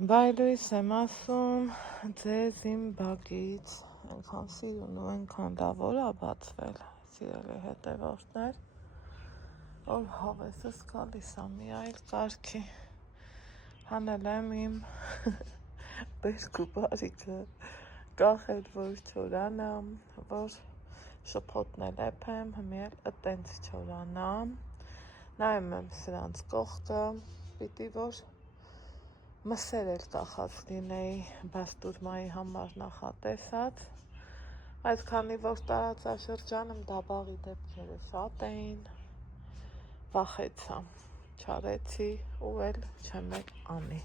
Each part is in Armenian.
Բայլույս եմ ասում ձեզ իմ բակից այնքան սիրուն ու այնքան լավ օր ա բացվել, սիրելի հետևորդներ, որ հավեսս գալիս ա մի այլ կարգի, հանել եմ իմ բերք ու բարիքը, կախել որ չորանամ, որ շփոթնել էփեմ, հմիել ըտենց չորանամ, նայում եմ սրանց կողքը, պիտի որ մսեր էլ կախած լինեի բաստուրմայի համար նախատեսած, այդ քանի որ տարածաշրջանում դաբաղի դեպքերը շատ էին, վախեցա, չարեցի ու էլ չեմ էլ անի,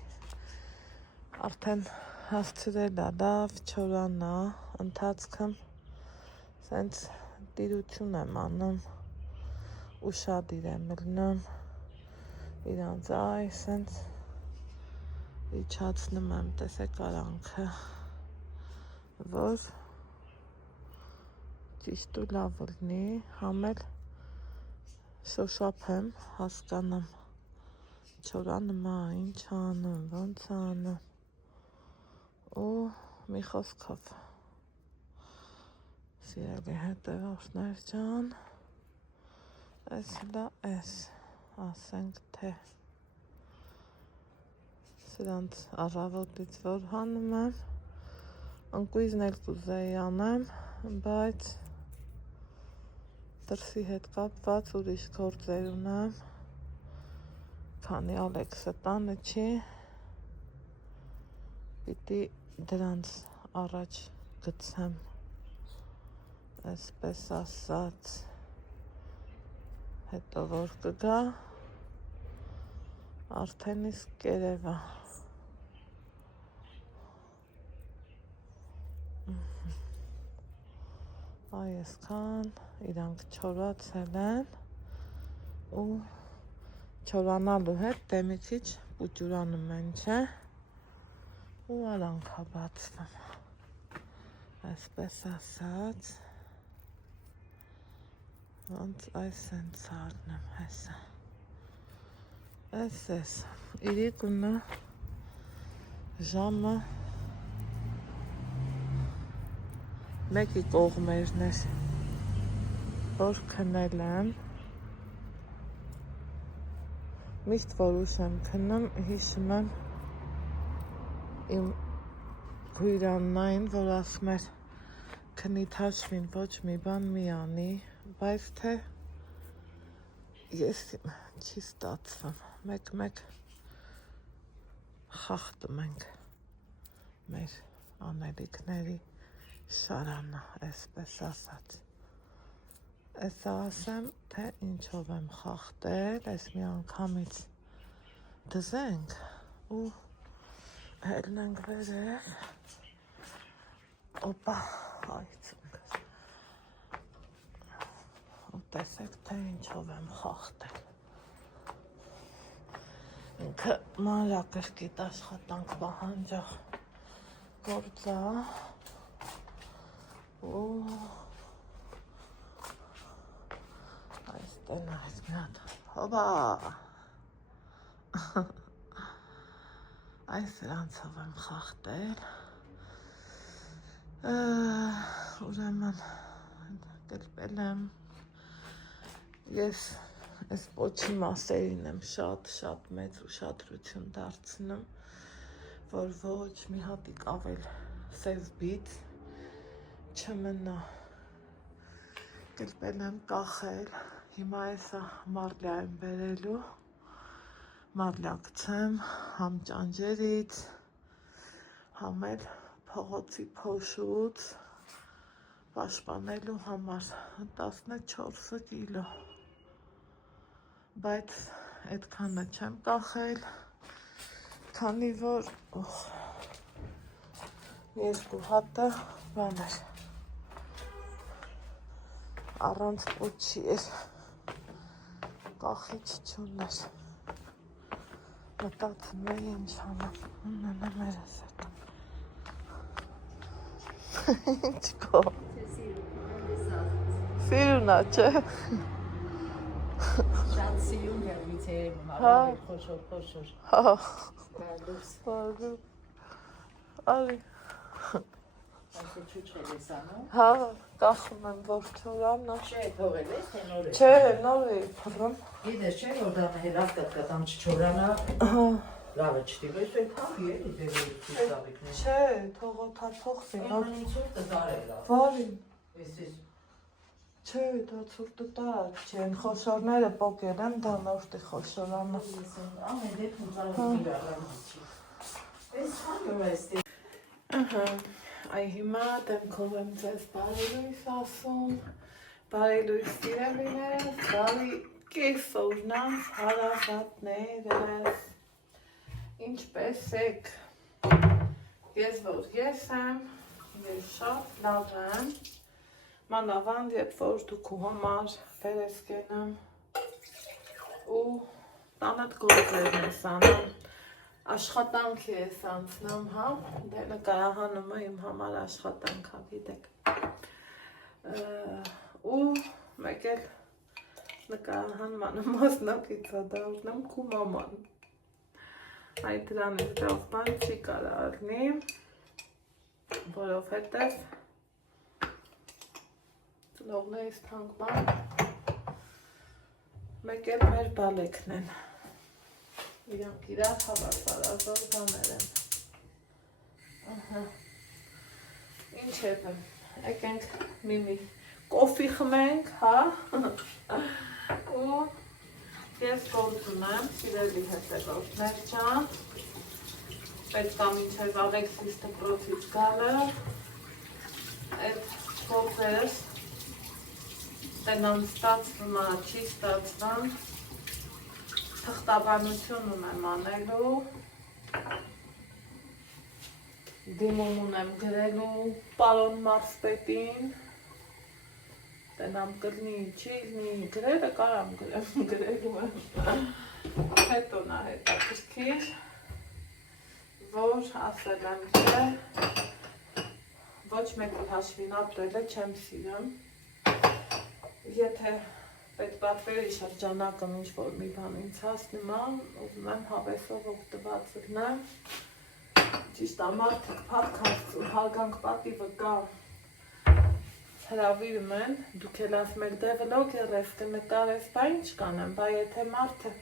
արդեն հասցրել ա լավ չորանա, ընթացքում սենց տիրություն եմ անում, ուշադիր եմ լնում, իրանց այ սենց իջացնում եմ տեսեկարանքը, որ ճիշտ ու լավ լինի, համել շոշափեմ, հասկանամ, չորանում ա, ինչ անում, ոնց անում, ու մի խոսքով, սիրելի հետևորդներ ջան, այս լա էս, ասենք թե, սրանց առավոտից որ հանում եմ, ընկույզն էլ կուզեի անեմ, բայց դրսի հետ կապված ուրիշ գործեր ունեմ, քանի Ալեքսը տանը չի, պիտի դրանց առաջ գցեմ, այսպես ասած, հետո որ կգա, արդեն իսկ կերևա, այ այսքան իրանք չորացել են ու չորանալու հետ դեմիցիչ պուճուրանում են, չէ, ու արանք ա բացվում, այսպես ասած, ոնց այս սենց արնեմ հեսա, այս, իրիկունը ժամը մեկի կողմերն էր, որ քնել եմ, միշտ որ ուշ եմ քնում, հիշում եմ իմ քույրաննային, որ ասում էր քնի թաշվին ոչ մի բան մի անի, բայց թե ես չի ստացվում, մեկ խախտում ենք մեր անելիքների շարանը, այսպես ասած, այսա ասեմ, թե ինչով եմ խախտել, այս մի անգամից դզենք ու հելնենք վերև, օպա, այցունք, ու տեսեք, թե ինչով եմ խախտել, ինքը մանրակրկիտ աշխատանք պահանջող գործ ա, ու այստեն այս մի հատ, հոբա, այս սրանցով եմ խախտել, ուրեմն կլպել եմ, ես այս պոչի մասերին եմ շատ մեծ ուշադրություն դարձնում, որ ոչ մի հատիկ ավել սև բիծ չմնա, կլպել եմ կախել, հիմա եսա մարլյա եմ բերելու, մարլյա գցեմ, համ ճանջերից, համ էլ փողոցի փոշուց, պաշտպանելու համար 14 կիլո, բայց այդքանը չեմ կախել, քանի որ երկու հատը բան էր, առանց պոչի էր, կախիչ չուներ, մտածում էի ինչ անեմ, ունենեմ երեսակ, ինչ կո, սիրուն ա, չէ, շատ սիրուն էր միցերում, խոշոր, հա, Բարով։ Արի։ Այսը չուչ ես անում։ Հա, կախում եմ որ չորանա։ Չէ, թողել ես, թե նոր ես։ Չէ, նոր էի փռում։ Գիտես չէ, որ դա հելավ կատկատամ չչորանա։ Հա։ Լավը չտիվես, այդ հավի էլի դեպի ծավիկն է։ Չէ, թողոթա թողվի։ Անին ցուրտը դարելա։ Վարին։ Ես Չէ, դա ցուրտը տարած չեն, խոշորները պոկել են, դա նորտի խոշորանը։ ամեն դեպքում կարող է իրարամիջի։ Ես խանգոր ես դե։ Ահա, այ հիմա դեմքով եմ ձեզ բարի լույս ասում, բարի լույս սիրելիներս, բարի կեսօրնանց հարազատներս, ինչպես եք, ես որ ես եմ, ես շատ լավ եմ, մանավանդ երբ որ դու քո համար վեր ես կենամ ու տանդ գործերն ես անում, աշխատանքի ես անցնում, հա, դե նկարահանումը իմ համար աշխատանք է, գիտեք, ու մեկ էլ նկարահանմանը մասնակից է դառնում քո մաման, այդ դրանից լավ բան չի կարող լինի, որովհետև ծնողներիս թանկ բան, մեկ էլ մեր բալեքն են, իրանք իրար հավասարազոր բաներ են, ինչև եմ, եկենք մի կոֆի խմենք, հա, ու ես գործում եմ, սիրելի հետևորդներ ջան, պետք է մինչև Ալեքսիս դպրոցից գալը, այդ գործերս տենամ ստացվում է, չի ստացվում, թղթաբանություն ունեմ անելու, դիմում ունեմ գրելու պարոն մարզպետին, տենամ կլնի, չի լինի, գրերը կարամ գրելու եմ, հետո նա հետաքրքիր, որ ասել եմ, թե ոչ մեկի հաշվին ապրելը չեմ սիրում, եթե պետպատվերի շրջանակում ինչ-որ մի բան ինձ հասնում է, ուզում եմ հավեսով օգտված լինեմ, ճիշտ է մարդիկ փառքաստու հարգանք պատիվը կա, հրավիրում են, դուք էլ ասում եք դե վլոգեր ես կնկարես, բա ինչ կանեմ, բա եթե մարդը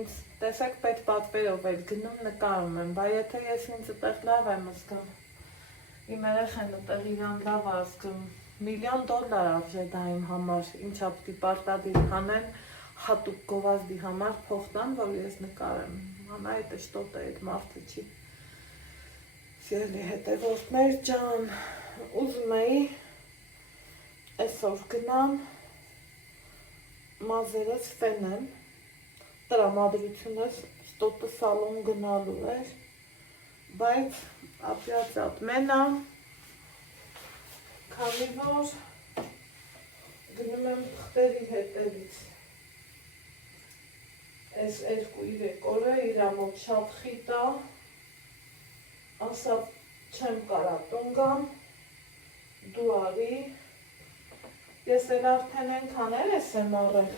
ինձ տեսեք պետպատվերով էլ գնում նկարում եմ, բա եթե ես ինձ այդտեղ լավ եմ զգում, իմ երեխեն այդտեղ իրան լավ է զգում, $1,000,000 արժե դա իմ համար, ինչա պիտի պարտադիր հանեն հատուկ գովազդի համար փող տան, որ ես նկարեմ, հանա էտը շտոտ է, այդ մարդը չի, սիրելի հետևորդներ ջան, ուզում էի այսօր գնամ, մազերս ֆենեմ, տրամադրությունս շտոտը սալոն գնալու էր, բայց ապյացատ մենա, քանի որ գնում եմ թղթերի հետևից, այս 2-3 օրը իրա մոտ շատ խիտ է, ասա չեմ կարա տուն գամ, դու արի, ես էլ արդեն ենքան ես եմ առել,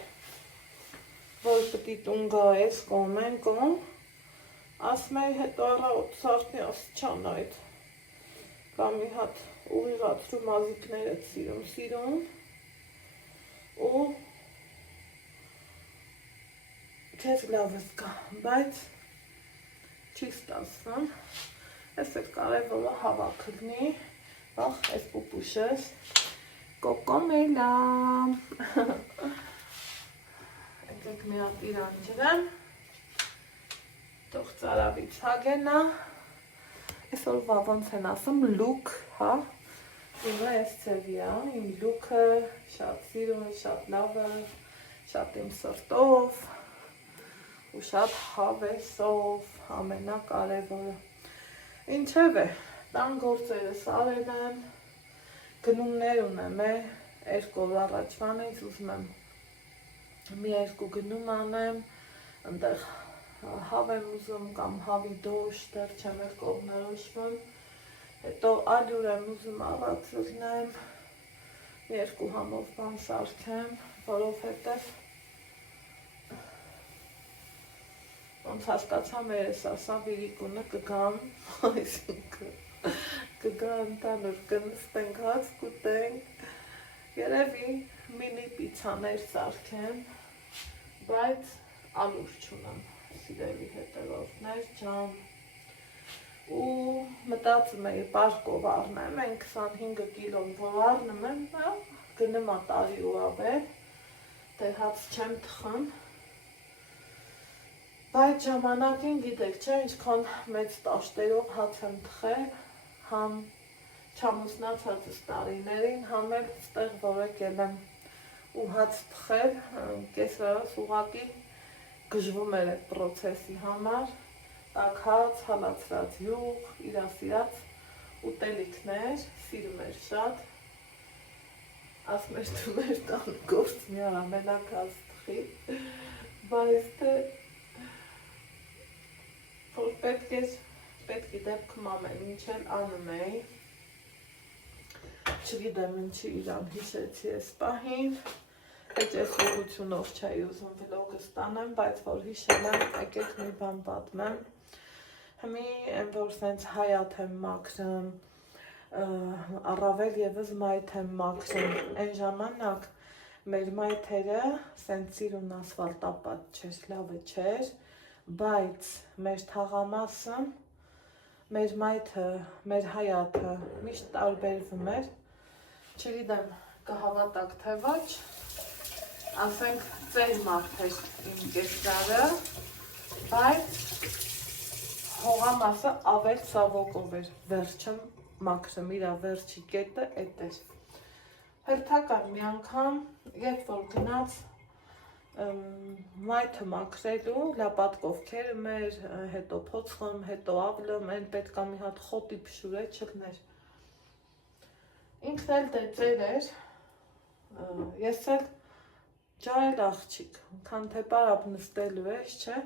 որ պտի տուն գա ես կոմ են կոմ, ասում էի հետո առավոտ սարդնի ասչան այդ, կամ մի հատ ուղիղացրու մազիկներըt սիրում, ու քեզ լավ զգա, բայց չի ստացվում, ես էլ կարևորը հավաքը լինի, բախ ես պուպուշես, կոկոմելա, եկեք մի հատ իրան ջրեմ, թող ծարավից հագենա, այսօրվա ոնց են ասում, լուք, հա, իմը ես ծևի, իմ լուքը, շատ սիրում, շատ լավը, շատ իմ սրտով, ու շատ հավեսով, ամենակարևորը, ինչև է, տան գործերս արել եմ, գնումներ ունեմ է, 2 օր առաջվանից ուզում եմ մի 2 գնում անեմ, ընդեղ հավ եմ ուզում կամ հավի դոշ, դեռ չեմ էլ կողմնորոշվում, հետո ալյուր եմ ուզում առած լինեմ, 2 համով բան սարքեմ, որովհետև ոնց հասկացա մեր ասա վիրիկունը կգան, այսինքն կգա ընդանուր կնստենք հաց կուտենք, երևի մինի պիցաներ սարքեմ, բայց անուր չունեմ, սիրելի հետևորդներ ջան, ու մտածում էի պարկով առնեմ, են 25 կիլոն որ առնում եմ, գնեմ տարի ու ավել, դե հաց չեմ թխում, բայց ժամանակին գիտեք չէ, ինչքան մեծ տաշտերով հաց եմ թխել, համ չամուսնացածս տարիներին, համ էլ ստեղ որ եկել եմ ու հաց թխել, կեսրարս ուղակի գժվում էր այդ պրոցեսի համար, տաք հաց, հալացրած յուղ, իրասիրած ուտելիքներ, սիրում էր շատ, ասում էր դու մեր տան գործ մի արա մենակ հաց թխի, բայց դե որ պետք է դեպքում ամեն ինչ էլ անում էի, չգիտեմ ինչի իրան հիշեցի ես պահին, հետ ես ուղությունով չէի ուզում վլոգը ստանեմ, բայց որ հիշել եմ, եկեք մի բան պատմեմ, հմի եմ որ սենց հայատ եմ մաքրում, առավել եվս մայթ եմ մաքրում, այն ժամանակ մեր մայթերը սենց սիրուն ասվալտապատ չէր, լավը չէր, բայց մեր թաղամասը, մեր մայթը, մեր հայաթը միշտ տարբերվում էր, չգիտեմ կհավատակ թե ոչ, ասենք ծեր մարդ էր իմ կեսրարը, բայց հողամասը ավել սավոկով էր, վերջում մաքրում, իրա վերջի կետը էտ էր։ Հերթական մի անգամ, երբ որ գնաց մայթը մաքրելու, լապատկով քերում էր, հետո փոցխում, հետո ավլում, են պետքա մի հատ խոտի փշուրե չլներ։ Ինքն էլ դե ծեր էր, ես էլ ջարել աղջիկ, քան թե պարապ նստելու ես, չէ։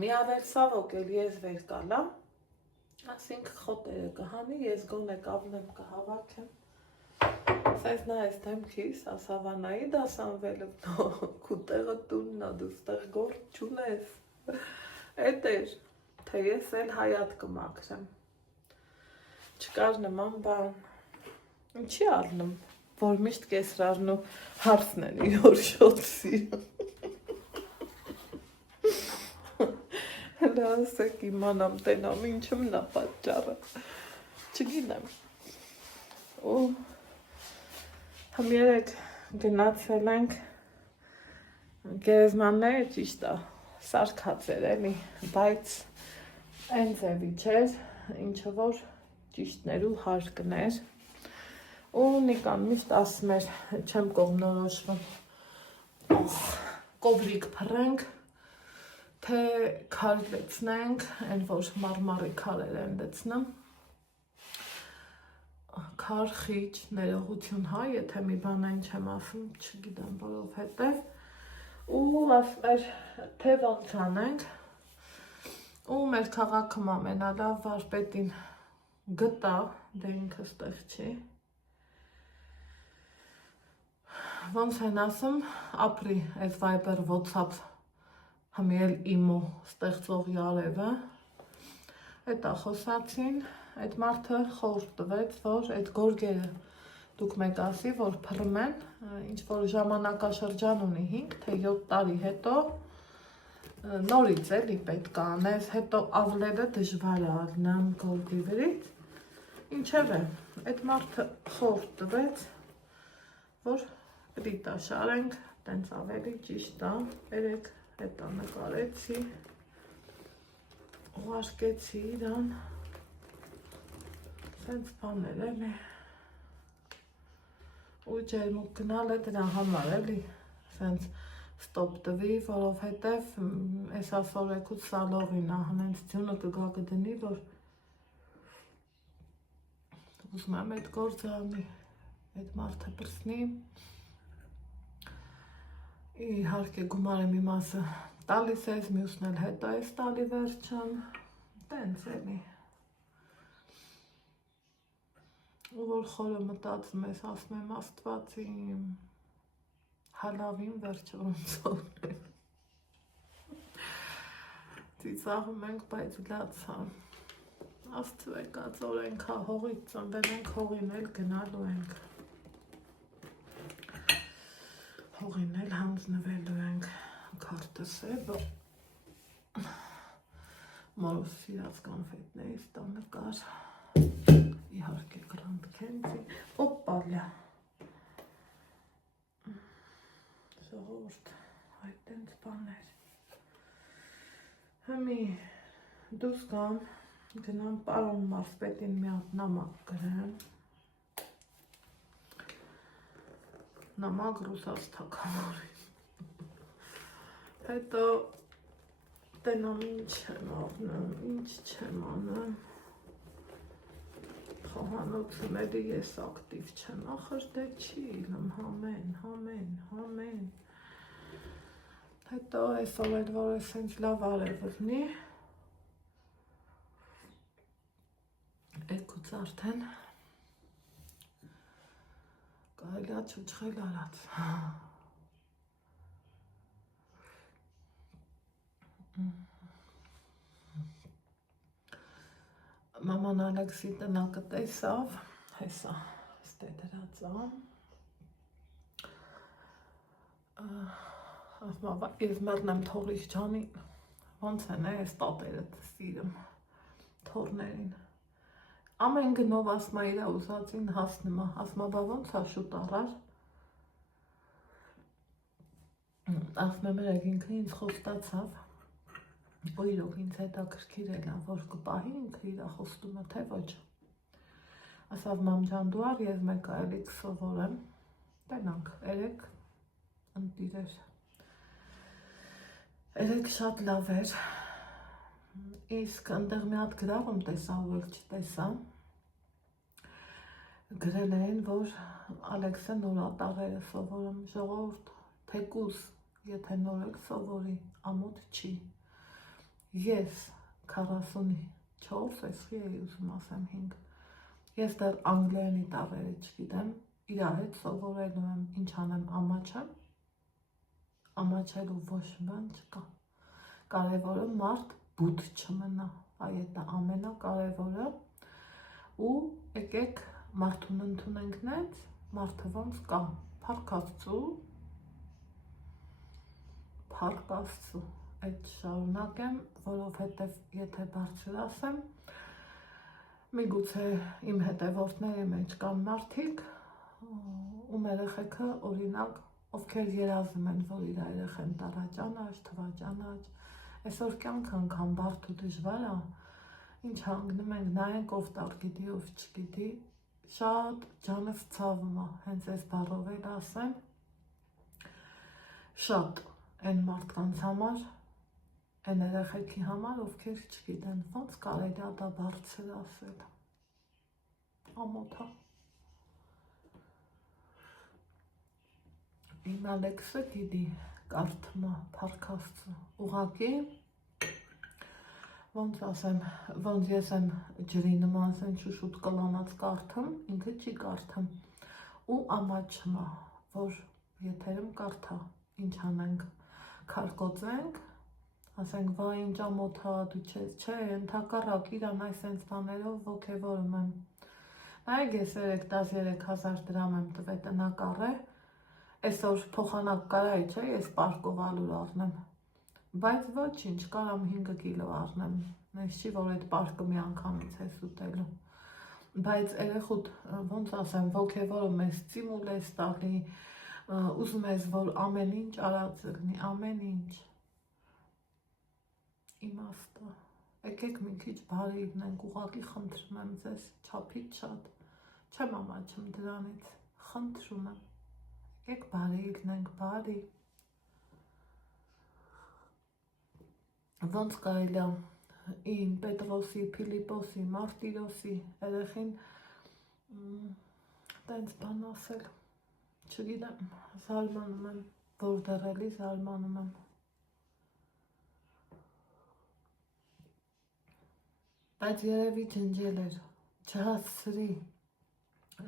Մի ավել սավոք էլ ես վեր կալա, ասինք խոտերը կհանի, ես գոնե կավնեմ կհավաքեմ, սենց նայես դեմքիս, ասավանայի դասանվելը, քու տեղը տուննա, դու ստեղ գործ չունես, էտ էր, թե ես էլ հայատ կմաքրեմ, չկար նման բան, ինչի առնում, որ միշտ կեսրարն ու հարցն են իրոր շոտ սիրում, հլա ասեք իմանամ տենամ ինչում նա պատճառը, չգինեմ, ու հմ երեկ գնացել ենք գերեզմանները ճիշտ է, սարքած էր էլի, բայց այն ձևի չէր, ինչը որ ճիշտներու հարկներ, ու Նիկան միշտ ասում էր, չեմ կողմնորոշվում, կովրիկ փռենք, թե քար լեցնենք, այն որ մարմարի քարեր են լեցնում, քար խիչ ներողություն հա, եթե մի բան այն չեմ ասում, չգիտեմ որովհետև, ու ասում էր, թե ոնց անենք, ու մեր քաղաքում ամենալավ վարպետին գտա, դե ինքը ստեղ չի, ոնց են ասում, ապրի այդ Viber, WhatsApp, հմի էլ իմո ստեղծող յարևը, էտա խոսացին, այդ մարդը խորհուրդ տվեց, որ այդ գորգերը դուք մեկ ասի, որ փռում են, ինչ որ ժամանակաշրջան ունի 5 թե 7 տարի հետո նորից էլի պետք է անես, հետո ավլելը դժվար է առնամ գորգի վրից, ինչևէ, այդ մարդը խորհուրդ տվեց, որ պրիտա շարենք, տենց ավելի ճիշտ է, երեք հետա նկարեցի, ուղարկեցի իրան, սենց բաներ էլի, ու ջերմուկ գնալ է դրա համար էլի, սենց ստոպ տվի, որովհետև ես ասորեքուց սալողին հենց ձյունը կգա կդնի, որ ուզում եմ այդ գործը անի, այդ մարդը պրսնի, իհարկե գումարը մի մասը տալիս ես, մյուսն էլ հետո ես տալի վերջում, տենց էլի, ու որ խորը մտածում ես, ասում եմ աստվածի, Հալավին վերջը ոնց օրն ծիծաղում ենք, բայց լացա աստծո եկած օրենք հողից ծնվել ենք, հողին էլ գնալու ենք հողին էլ հանձնվելու ենք քարտս է մորս սիրած կոնֆետներից տանը կար իհարկե Grand Candy օպալա ժողովուրդ այդ տենց բաներ Հիմի դուս կամ գնամ պարոն Մարսպետին մի հատ նամակ գրեմ նամակ ռուսաց թագավորին հետո տենամ ինչ եմ աղնում, ինչ չեմ անում խոհանոցումելի ես ակտիվ չեմ ախր դե չի իլում համեն հետո այսօր էլ որ ես հենց լավ արևրնի եկուց արդեն կարելի չուչխել արած Մաման Ալեքսի տնակը տեսավ հեսա ստե դրածա ասմա ես մեռնեմ թողիչ ջանի ոնց են ես տատերը սիրում թորներին ամեն գնով ասմա իրա ուզածին հասնումա ասմա բա ոնց է շուտ առար ասմա մեր ինքը ինձ խոստացավ ու իրոք ինձ հետաքրքիր էլա որ կպահի ինքը իրա խոստումը թե ոչ ասավ մամ ջան դու առ ես մեկ այլի կսովորեմ տենանք երեք ընտիրեր երեք շատ լավ էր իսկ ընդեղ մի հատ գրառում տեսա ու էլ չտեսա գրել էին որ Ալեքսը նորատարերը սովորում ժողովուրդ թեկուզ եթե նոր եք սովորի ամոթ չի ես 44 էսի էի ուզում ասեմ 5 ես դեռ անգլերենի տառերը չգիտեմ իրա հետ սովորելու եմ ինչ անեմ ամաչելու ոչ բան չկա կարևորը մարդ բութ չմնա այդ է ամենակարևորը ու եկեք մարդուն ընդունենք նենց մարդը ոնց կա փառք Աստծու այդ շարունակեմ որովհետև եթե բարձր ասեմ միգուցե իմ հետևորդների մեջ կան մարդիկ ում երեխեքը օրինակ ովքեր երազում են որ իր երեխեն տարա ճանաչ թվա ճանաչ այսօր կյանքը անգամ բարդ ու դժվար է ինչ հանգնում ենք նայենք ով տար գիտի ով չգիտի շատ ջանս ցավում է հենց այս բառով էլ ասեմ շատ այն մարդկանց համար այն երեխեքի համար ովքեր չգիտեն ոնց կարելի է դա բարձր ասել ամոթ է իմ Ալեքսը գիտի կարդում է փառք Աստծո ուղղակի ոնց ասեմ ոնց ես եմ ջրի նման շուշուտ կլանած կարդում ինքը չի կարդում ու ամաչում է որ եթերում կարդա ինչ անենք քարկոծենք ասենք վայ ինչ ամոթ է դու չէ ընդհակառակ իրան այս sense բաներով ոգևորում եմ նայեք ես 13,000 դրամ եմ տվել տնակառը այսօր փոխանակ կարայի չէ ես պարկով ալուր առնեմ բայց ոչինչ կարամ 5 կիլո առնեմ նես չի որ այդ պարկը մի անգամից ես ուտելու բայց երեխուդ ոնց ասեմ ոգևորում ես ստիմուլ ես տալի ուզում ես որ ամեն ինչ արած լինի ամեն ինչ իմաստը եկեք մի քիչ բարի լինենք ուղղակի խնդրում եմ ձեզ չափից շատ չեմ ամաչում դրանից խնդրում եմ եկեք բարի լինենք բարի ոնց կարելի է իմ Պետրոսի, Փիլիպոսի, Մարտիրոսի երեխին տենց բան ասել չգիտեմ զարմանում եմ որ դեռ էլի զարմանում եմ բայց երևի ջնջել էր չհասցրի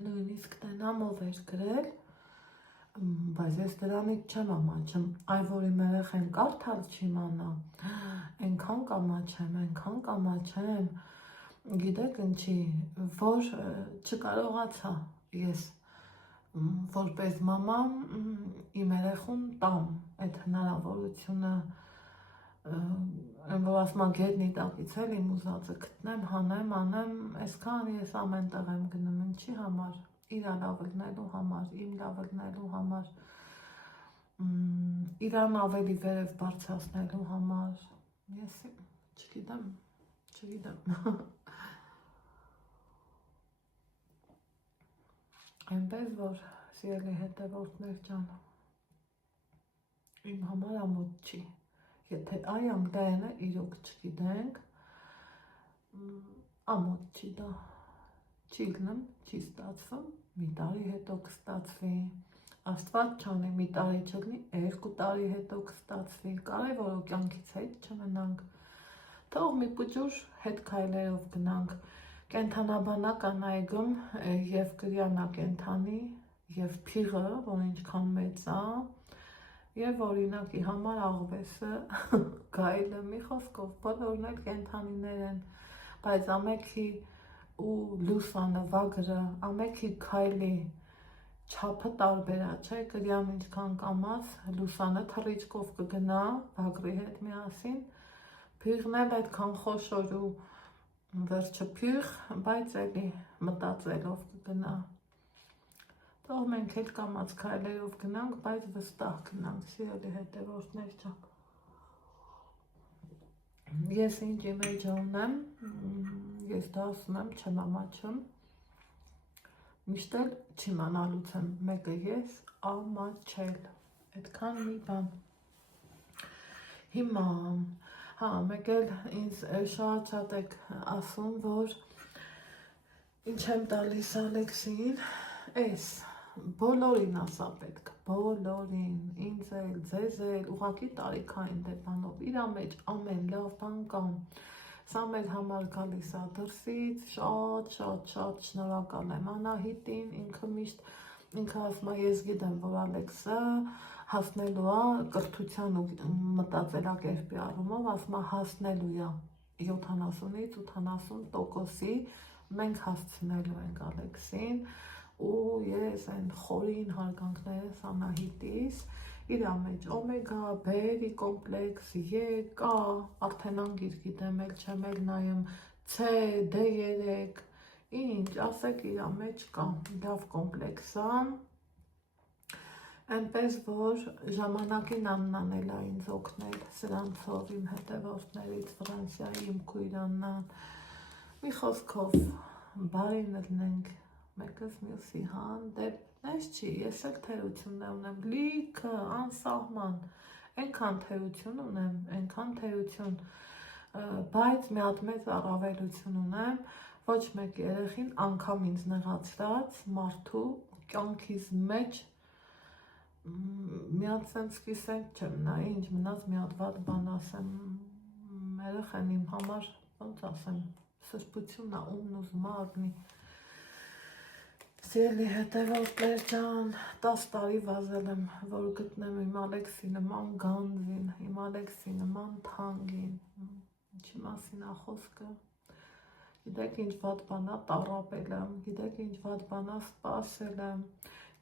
նույնիսկ տենամով էր գրել Բայց ես դրանից չեմ ամաչում, այն որ իմ երեխեն կարդալ չիմանա, այնքան կամաչեմ, գիտեք ինչի, որ չկարողացա ես որպես մամա իմ երեխուն տամ այդ հնարավորությունը, որ ասма գետնի տակից էլ իմ ուզածը գտնեմ, հանեմ, անեմ, այսքան ես ամեն տեղ եմ գնում, ինչի համար, իր լավ լինելու համար, իմ լավ լինելու համար, իրան ավելի վերև բարձրացնելու համար, ես չգիտեմ, այնպես որ սիրելի հետևորդներ ջան, իմ համար ամոթ չի, եթե այ անգլերենը իրոք չգիտենք, ամոթ չի դա, չի գնում, չի ստացվում, մի տարի հետո կստացվի, Աստված չանի, մի տարի չլինի, 2 տարի հետո կստացվի, կարևորը կյանքից հետ չմնանք, թող մի փոքր հետ քայլերով գնանք, կենթանաբանական այգում եւ կրյանը կենթանի եւ փիղը, որ ինչքան մեծ է, եւ օրինակի համար աղվեսը, գայլը, մի խոսքով բոլորն էլ կենթանիներ են, բայց ամեքի ու լուսանը, վագրը, ամեքի քայլի չափը տարբեր է, չէ, կրյան ինչքան կամաց, լուսանը թռիչքով կգնա, վագրի հետ միասին, փիղն էլ այդքան խոշոր ու վերջը փիղ, բայց էլի մտածելով կգնա, թող մենք էլ կամաց քայլերով գնանք, բայց վստահ գնանք, սիրելի հետևորդներ ջան, ես ինչ իմեջը ունեմ, ես դա ասում եմ, չեմ ամաչում, միշտ էլ չիմանալուց եմ մեկը ես ամաչել, այդքան մի բան, հիմա, մեկ էլ ինձ շատ եք ասում, որ ինչ եմ տալիս Ալեքսին, այս, բոլորին ասա պետք, բոլորին, ինձ էլ, ձեզ էլ, ուղղակի տարիքային դեպանով, իրա մեջ ամեն լավ բան կան, սա մեր համար գալիս է դրսից, շատ շնորհակալ եմ Անահիտին, ինքը ասում է, ես գիտեմ, որ Ալեքսը հասնելու է կրթության ու մտածելակերպի առումով, ասում է հասնելու է 70-ից 80%-ի, մենք հասցնելու ենք Ալեքսին ու ես այն խորին հարգանքներս Անահիտիս, իրա մեջ օմեգա, բերի կոմպլեքս, կա, արդեն անգիր գիտեմ, էլ չեմ էլ նայեմ, C, D3, ինչ, ասեք իրա մեջ կա, լավ կոմպլեքս է, այնպես որ ժամանակին Աննան էլ է ինձ օգնել, սրանցով իմ հետևորդներից Ֆրանսիայի իմ քույր Աննան, մի խոսքով բարին լինենք, մեկս մյուսի հանդեպ, ես չի, ես էլ թերություն ունեմ, լիքը, անսահման, այնքան թերություն ունեմ, այնքան թերություն, բայց մի հատ մեծ առավելություն ունեմ, ոչ մեկ երեխին անգամ ինձ նեղացրած մարդու կյանքիս մեջ մի հատ սենց սկիսենք չեմ նայի, ինչ մնաց մի հատ վատ բան ասեմ, երեխեն իմ համար, ոնց ասեմ, սրբությունն է, ումն ուզում առնի, Սիրելի հետևորդներ ջան, 10 տարի վազել եմ, որ գտնեմ իմ Ալեքսի նման գանձին, իմ Ալեքսի նման թանգին, ինչի մասին է խոսքը, գիտեք ինչ վատ բան է տառապել եմ, գիտեք ինչ վատ բան է սպասել եմ,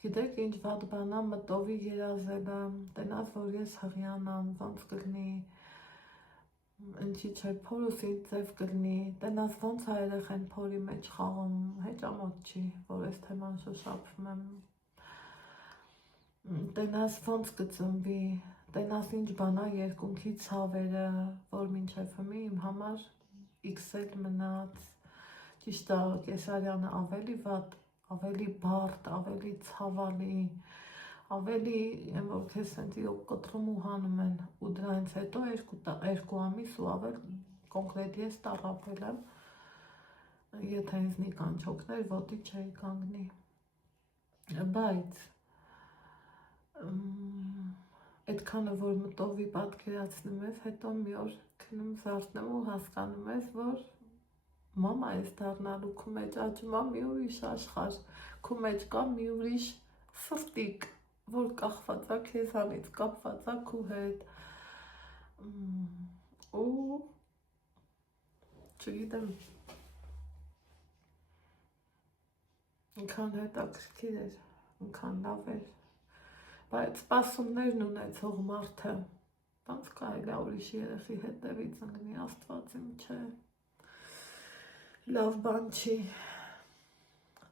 գիտեք ինչ վատ բան է մտովի երազել եմ, տենաց որ ես հղիանամ, ոնց կլինի, ինչի չէ փորուսի ձև կլինի, տենաց ոնց է երեխեն փորի մեջ խաղում, հեչ ամոթ չի, որ այս թեման շոշափում եմ, տենաց ոնց կծնվի, տենաց ինչ բան է երկունքի ցավերը, որ մինչև հիմի իմ համար X-էլ մնաց, ճիշտ է կեսարյանը ավելի վատ, ավելի բարդ, ավելի ցավալի, ավելի որ քեզ սենց իրոք կտրում ու հանում են ու դրանից հետո 2 ամիս ու ավել կոնկրետ ես տառապել եմ, եթե ինձ մի կանչոքներ ոտի չէի կանգնի, բայց այդքանը որ մտովի պատկերացնում ես, հետո մի օր քնում զարթնում ու հասկանում ես, որ մամա ես դառնալու, քո մեջ աճում է մի ուրիշ աշխարհ, քո մեջ կա մի ուրիշ սրտիկ, որ կախված է քեզանից, կապված է քու հետ, ու չգիտեմ, ինքան հետաքրքիր էր, ինքան լավ էր, բայց սպասումներն ունեցող մարդը, ոնց կարելի է ուրիշ երեխի հետևից ընկնի, Աստված իմ չէ, լավ բան չի,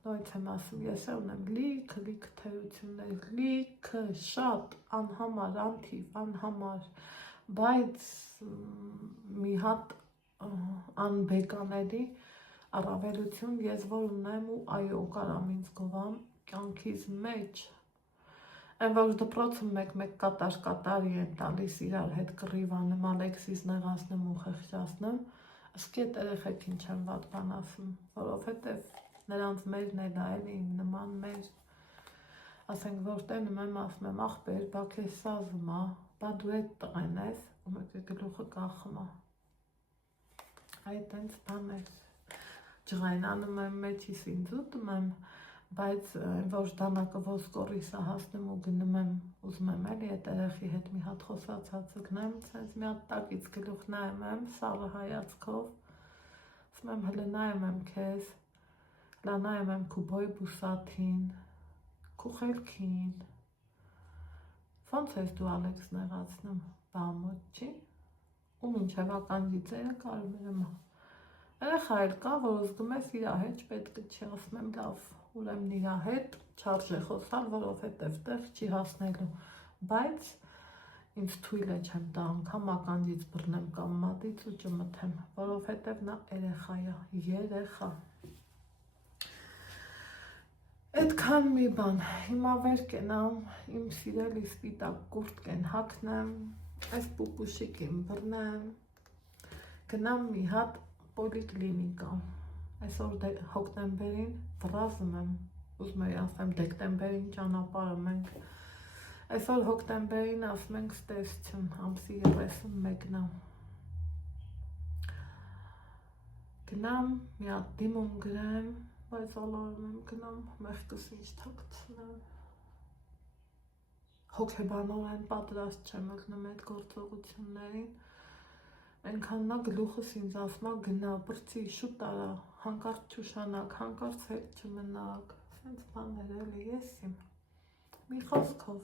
նույնց եմ ասում, ես ունեմ լիքը թերություններ, լիքը շատ անհամար, անթիվ, անհամար, բայց մի հատ անբեկանելի առավելություն ես որ ունեմ ու այո կարամ ինձ գովամ կյանքիս մեջ, այն որ դպրոցում մեկ կատար են տալիս իրար հետ կռիվանում, Ալեքսիս նեղացնում ու խեղճացնում, ասկի այդ երեխեքին չեմ վատ բան ասում, որովհետև նրանց մերն էլ է էլի իմ նման մեր, ասենք որ տենում եմ ասում եմ ախպեր, բա քեզ սազում ա, բա դու էդ տղեն ես, ու մեկ գլուխը կախում ա, այդ այնց բան էր, ջղայնանում եմ մեջիս ինձ ուտում եմ, բայց որ դանակը ոսկորիսը հասնում ու գնում եմ, ուզում եմ էլի այդ երեխի հետ մի հատ խոսացած գնեմ, ցենց մի հատ տակից գլուխ նայում եմ, սառը հայացքով, ասում եմ հլը նայում եմ քեզ, լա նայում եմ քու բոյ բուսաթին, քու խելքին, ոնց ես դու Ալեքս նեղացնում, բամոտ չի, ու մինչև ականջիցերը կարում եմ, երեխա էլ կա, որ զգում ես իրա հետ չպետք չի, ասում եմ լավ, ուրեմն իրա հետ չարժե խոսալ, որովհետև տեղ չի հասնելու, բայց ինձ թույլ է չեմ տա անգամ ականջից բռնեմ կամ մատից ու ճմթեմ, որովհետև նա երեխա է, երեխա։ Այդքան մի բան, հիմա վեր կենամ, իմ սիրելի սպիտակ կուրտկեն հագնեմ, այս պուպուշիկին բռնեմ, գնամ մի հատ պոլիկլինիկա, այսօր հոկտեմբերին վրազում եմ, ուզում եմ ասեմ դեկտեմբերին ճանապարհում ենք, այսօր հոկտեմբերին ասում ենք ստեսություն, ամսի 31-ն է, գնամ մի հատ դիմում գրեմ, բայց ալարում եմ գնամ, մեղքս ինչ թաքցնեմ, հոգեբանորեն պատրաստ չեմ ելնում այդ գործողություններին, այնքան նա գլուխս ինձ ասում է գնա, բրծի, շուտ արա, հանկարծ չուշանակ, հանկարծ հետ չմնաք, սենց բաներ էլի ես իմ, մի խոսքով,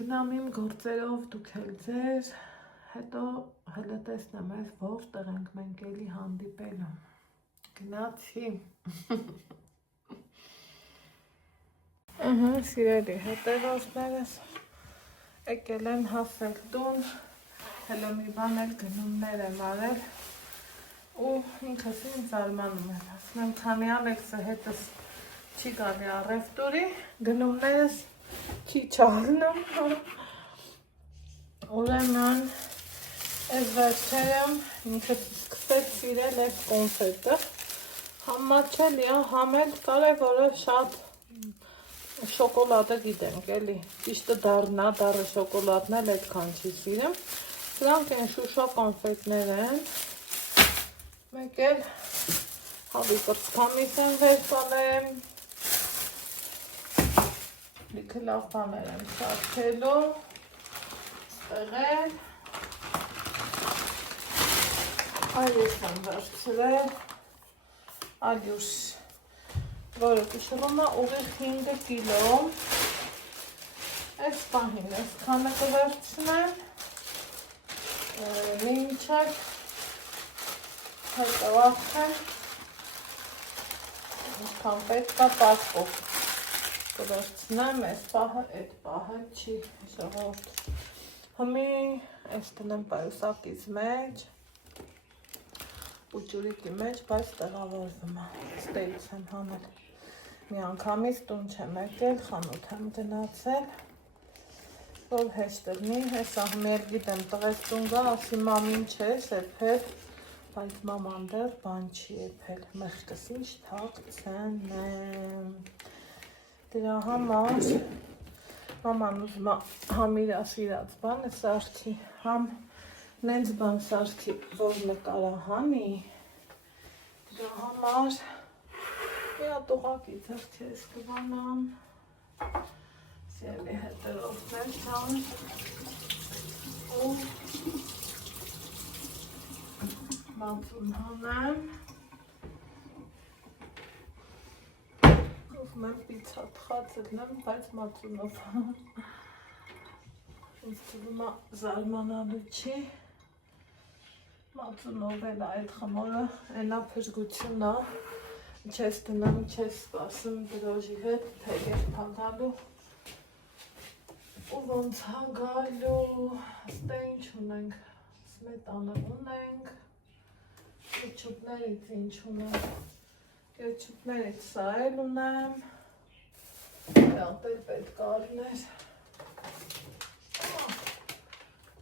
գնամ իմ գործերով, դուք էլ ձեր, հետո հլը տեսնեմ ես որտեղ ենք մենք էլի հանդիպելու, գնացի, սիրելի հետևորդներս, եկել եմ հասել տուն, հելը մի բան էլ գնումներ եմ արել ու ինքս ինձ զարմանում եմ, ասում եմ քանի Ալեքսը հետս չի գալի առևտուրի, գնումներս չի չաղնում, ուրեմն այս վերջերում ինքս սկսեց սիրել այս կոնֆետը, համ մատչելի է, համ էլ կարևորը շատ շոկոլադը գիտենք էլի, ճիշտը դառնա, դառը շոկոլադն էլ այդքան չի սիրում, սրանք են շուշա կոնֆետներ են, մեկ էլ հավի կրծքամիս եմ վեր տալեմ, լիքը լավ բաներ եմ սարքելու, ստեղել, այրես եմ վերցրել, ալյուր, որը կշռում է ուղիղ 5 կիլո, այս պահին ես քանը կվերցնեմ, մինչև հետո արդեն ինչքան պետք է պասպով կվերցնեմ, այս պահը, այդ պահը չի ժողովուրդ, հմի այս տնեմ պայուսակից մեջ, պուճուրիկի մեջ, բայց տեղավորվում է, ստերից եմ հանել, մի անգամից տուն չեմ եկել, խանութ եմ գնացել, որ հեշտ լինի, հեսա հմել գիտեմ տղես տուն գա, ասի մամին չես եփել, բայց մաման դեռ բան չի եփել, մեղքս ինչ թաքցնեմ, դրա համար մաման ուզում է համ իրա սիրած բանը սարքի, համ նենց բան սարքի, որ նկարահանի, դրա համար մի հատ ուղղակի ձեռքերս կվանամ, Եվի հետերովներ տան ու մատուն հանեմ ուզում եմ պիցա թխածելնեմ, բայց մատունով ինձ թվում է զարմանալու չի մատունով էլ այդ խմորը ենա փրկությունն է չես տնամ, չես սպասում դրոժի հետ, թեգեր պանտալու ու ոնց հագալու, ստե ինչ ունենք, սմետանը ունենք, կեչուպներից ինչ ունենք, կեչուպներից սա էլ ունեմ, դրանք էլ պետք արներ,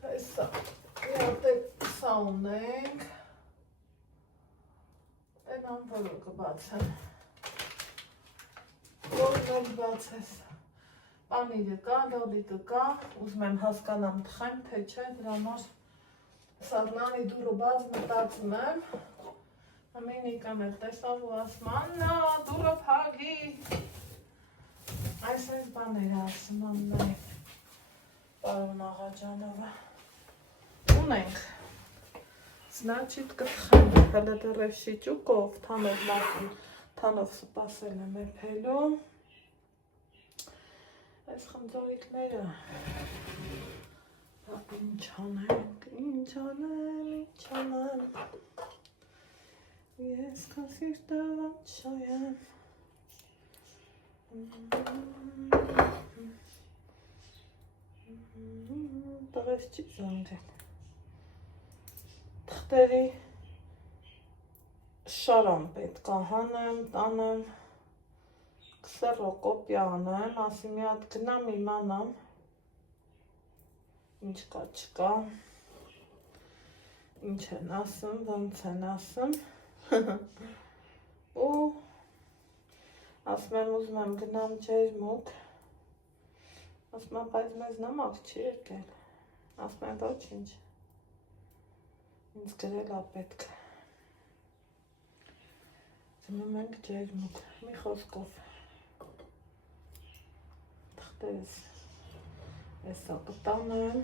հեսա, միատ էլ սա ունենք, Էնան որը կբացեմ, որն էլ բացես, պանիրը կա, լոլիկը կա, ուզում եմ հասկանամ թխեմ, թե չէ, դրա համար սաղնանի դուրը բաց մտածում եմ, ամենիկան էլ տեսավ ու ասում, Աննա, դուրը փագի, այս բաներ ասում ամնայի, պարոն աղաջանովը, ունենք, Значит, կթխեմ, հələ դեռև շիճուկով, թանով սպասել եմ էփելու, այս խնձորիկները, ինչ անեմ, ես քո սիրտը ոնց շոյեմ, տղես չի զանգել, թղթերի շարան պետք է հանեմ, տանեմ, կսերոկոպիա անեմ, ասի մի հատ գնամ իմանամ, ինչ կա չկա, ինչ են ասում, ոնց են ասում, ու ասում եմ ուզում եմ գնամ ջերմուկ, ասում եմ բայց մեզ նամակ չի եկել, ասում եմ ոչինչ, ինձ գրել է պետք, ծնում ենք ջերմուկ, մի խոսքով, թղթերս Էսա կտանեմ,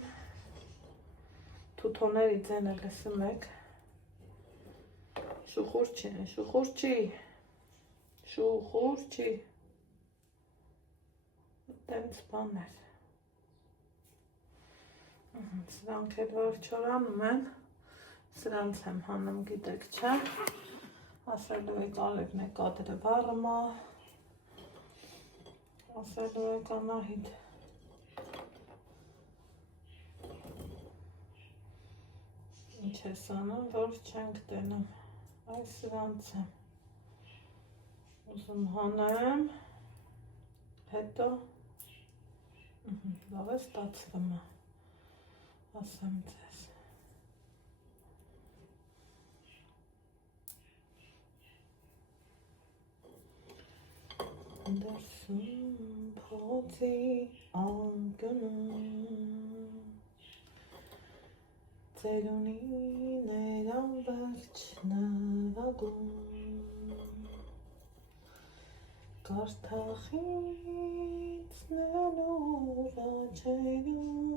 թութոների ձենը լսում եք, շուխուր չի, տենց բաներ, սրանք էլ որ չորանում են, սրանց եմ հանում գիտեք չէ, ասելու եք Ալևն է կադրը վառմա, ասելու եք Անահիտ, ինչ ես անում, որ չենք տենում, այս սրանց եմ, ուզում հանեմ, հետո, լավ է ստացվում է, ասեմ ձեզ, դրսում փողոցի անկյունում ծերունիներ անվերջ նվագում կարթախից նրանով աչերում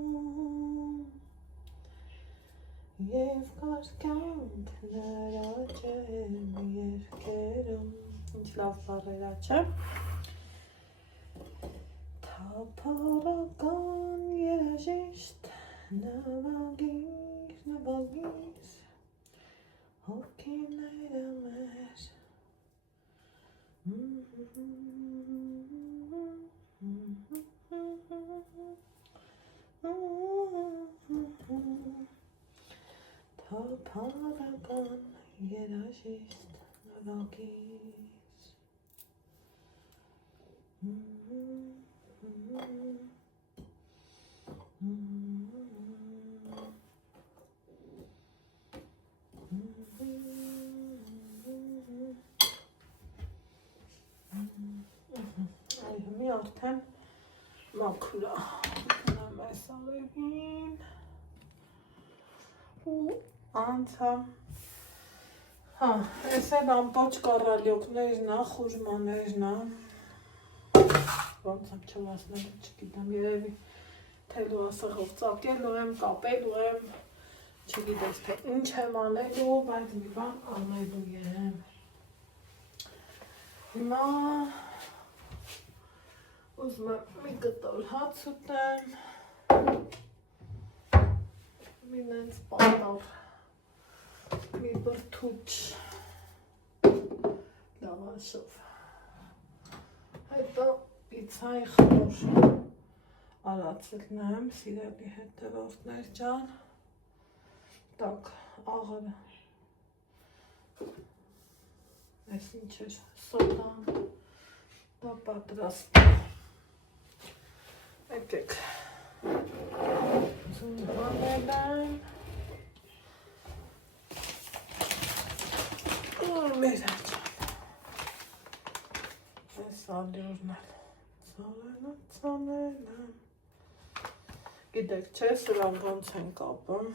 և կարկյանք նրա ջերմ երկերում ինչ լավ բառեր է չէ թափառական երաժիշտ նվագիր հոգիները մեր թափառական երաժիշտ նվագիր Այհմի արդեն մաքուր է գնամ այս Ալևին ու անցամ այս էլ ամպոչ կառալյոկներն է խուժմաներն է ոնց եմ չվասնել, չգիտեմ, երևի թելու ասեղով ծակելու եմ, կապելու եմ, չգիտես թե ինչ եմ անելու, բայց մի բան անելու եմ։ Հիմա ուզում եմ մի կտոր հաց ուտեմ, մի նենց պատավ, մի բրդուճ լավաշով, հետո պիցայի խմոր արացելնեմ, սիրելի հետևորդներ ջան, տակ աղը, այս ինչ էր, սոդան, դա պատրաստ, եկեք, ձուն հանել եմ, մեր հաճան, այս ալյուրն էլ ծանել եմ, գիտեք չէ, սրանք ոնց են կապում,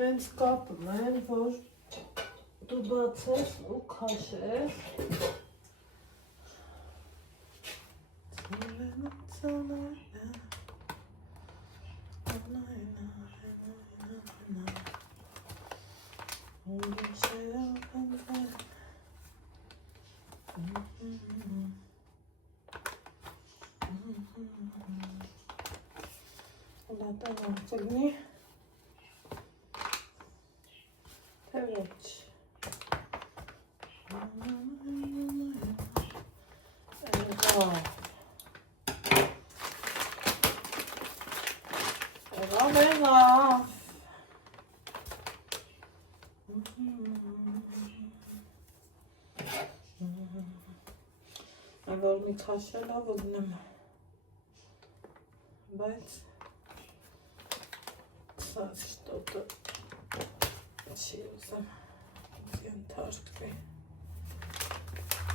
նենց կապում են, որ դու բացես ու քաշես, ծգնի, թե ոչ, եղավ, որ մի քաշելով ուզնեմ, բայց սաս շտոտը չի ուզեմ ենթարկվի,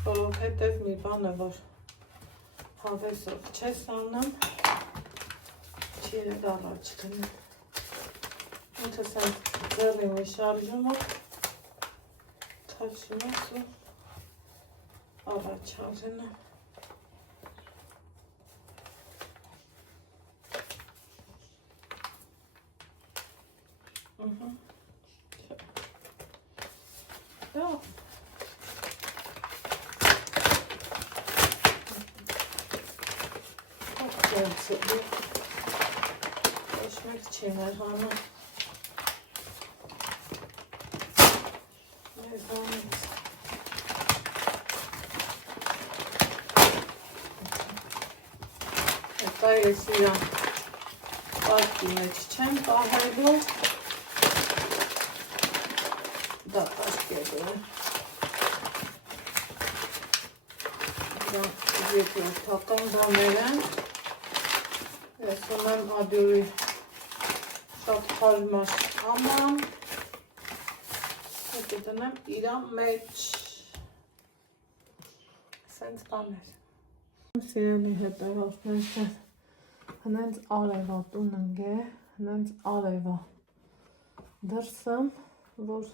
որովհետև մի բան է, որ հավեսով չես անում, չի էլ առաջ գնում, ինքս եմ ձեռի մի շարժումը, քաշում ես ու առաջ աղենը, ոչ մեկ չի մեր հանում, մեր հանից, հետա ես իրան պարկի մեջ չեմ պահելու, դա պարկելու է, երկրորդական բաներ են, ես ունեմ ադյուրի շատ հարմար աման, հետո տնեմ իրան մեջ, սենց բաներ։ Սիրելի հետևորդներ, հնենց արևա տուն ընգե, հնենց արևա դրսëm, որ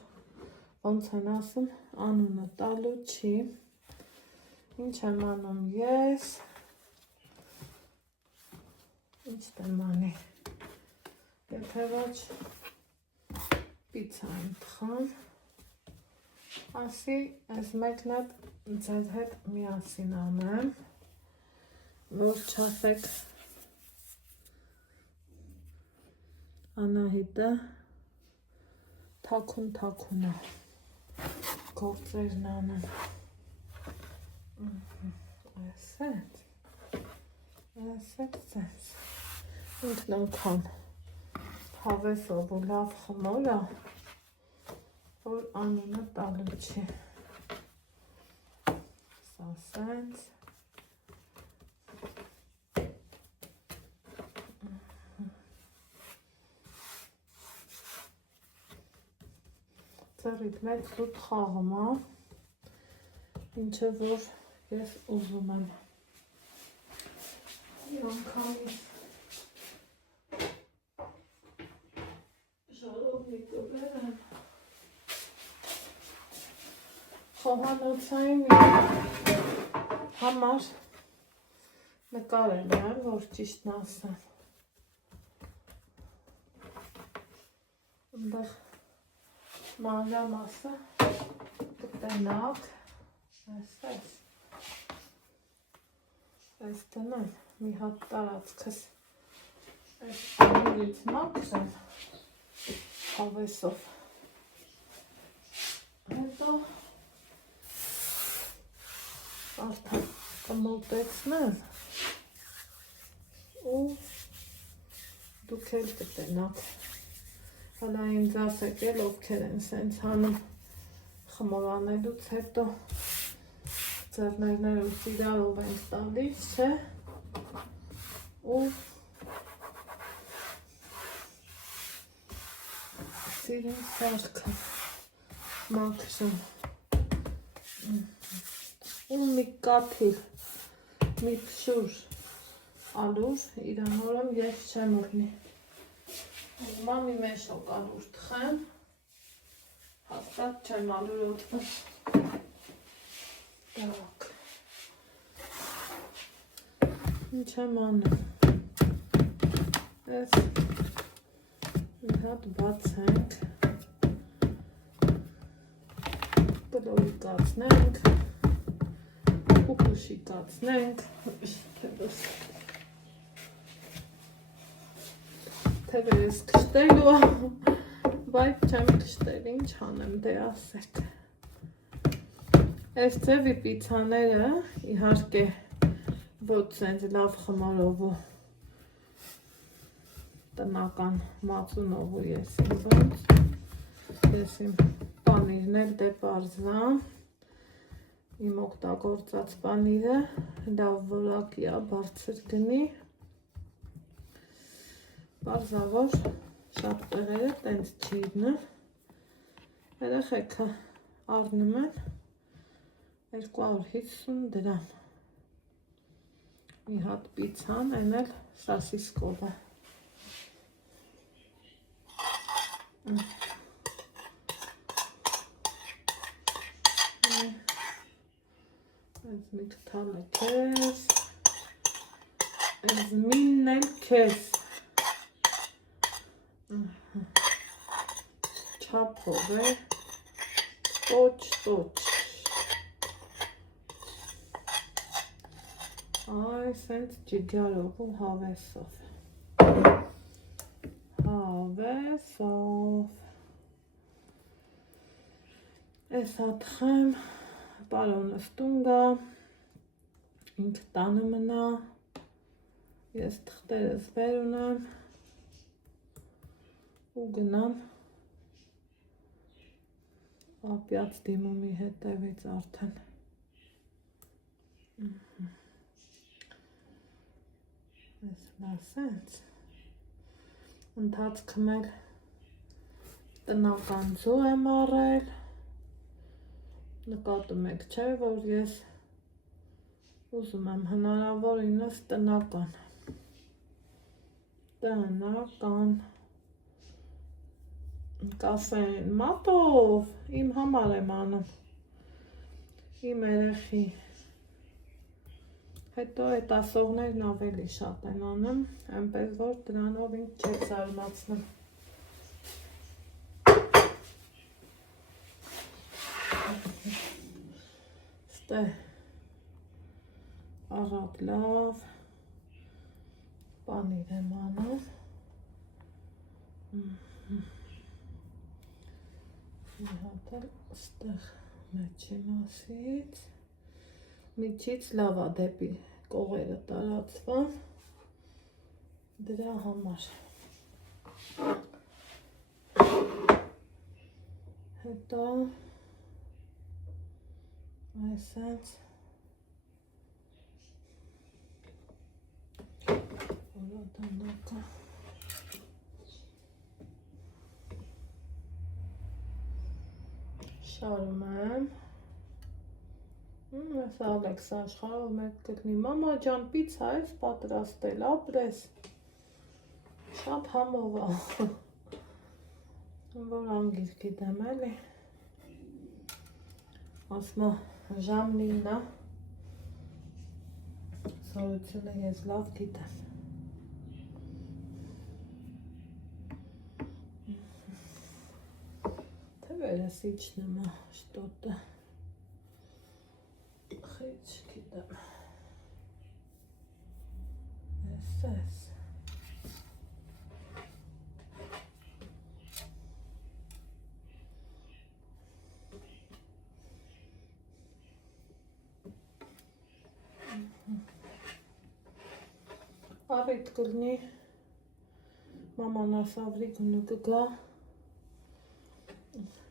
ոնց են ասում, անունը տալու չի, ինչ եմ անում ես, ինչ տեմ անի, եթե ոչ պիցա եմ տխան, ասի այս մեկն էլ ձեզ հետ միասին անեմ, որ չասեք Անահիտը թաքուն է, գործերն անեմ, ասեց, սենց, ինքն անգամ հավեսով ու լավ խմոր է, որ անունը տալու չի, սա սենց, ծրիտ մեծ սուտ խաղում է, ինչը որ ես ուզում եմ, անգամից ժարովնի կբեր եմ, խոհանոցային համար նկարել եմ, որ ճիշտն ասեմ։ Այնտեղ մանրամասը կտենակ, այս տնեն մի հատ տարածքս այս ամիրից մաքրեմ հավեսով, հետո արդեն կմոտեցնեմ ու դուք էլ կտենաք, հալա ինձ ասեք էլ ովքեր են սենց հանում խմորանելուց հետո ձեռներներուց իրարով ենք տալիս, չէ, ու սիրուն սարքը մաքրում ու մի կաթիլ, մի փշուր ալուր իրանորում ես չեմ ուռնի, ուզմա մի մեշոկ ալուր տխեմ, հաստատ չեմ ալուր ոտվում, դարակ, ինչ եմ անում, ես մի հատ բացենք, կլորի կացնենք, ուկուշի կացնենք, թևը ես կշտելու, բայց չեմ կշտել, ինչ անեմ, դե ասեք, այս ձևի պիցաները իհարկե ոչ սենց լավ խմարով ու տնական մածունով ու ես իմ պանիրն էլ դե պարզամ, իմ օգտագործած պանիրը լավ որակի է, բարձր գնի, պարզավոր շատ տեղերը տենց չի իդնել, երեխեքը առնում են 250 դրամ, մի հատ պիցան, են էլ սասիսկով է, այս մի կթալ է կեզ, այս մինն էլ կեզ, չապով է, տոչ, այ սենց ջիգարով ու հավեսով, ես հատխեմ, պարոնը ստունգա, ինք տանը մնա, ես թղթերս վեր ունեմ ու գնամ ապյաց դիմումի հետևից արդեն, ես լասենց, ընթացքում էլ տնական ձու եմ առել, նկատում եք չէ, որ ես ուզում եմ հնարավորինս տնական կասեն մատով, իմ համար եմ անում, իմ երեխի, հետո այդ ասողներն ավելի շատ են անում, այնպես որ դրանով ինձ չեք զարմացնում, ստե առատ լավ պանիր եմ անում, մի հատ էլ ստեղ մեջի մասից, միջից լավ է դեպի կողերը տարածվում, դրա համար, հետո այսենց որոտանակը շարում եմ, ես Ալեքս աշխարհով մեկ գտնի, մամա ջան պիցա ես պատրաստել, ապրես, շատ համով է, որ անգիր գիտեմ էլի, ասմա ժամ 9-ը, Սորությունը ես լավ գիտեմ։ Թե վերես իջնեմ շտոտը։ Խիչ գիտեմ։ Ես։ Առիթ կլնի, մաման ասավրի գունը կգա,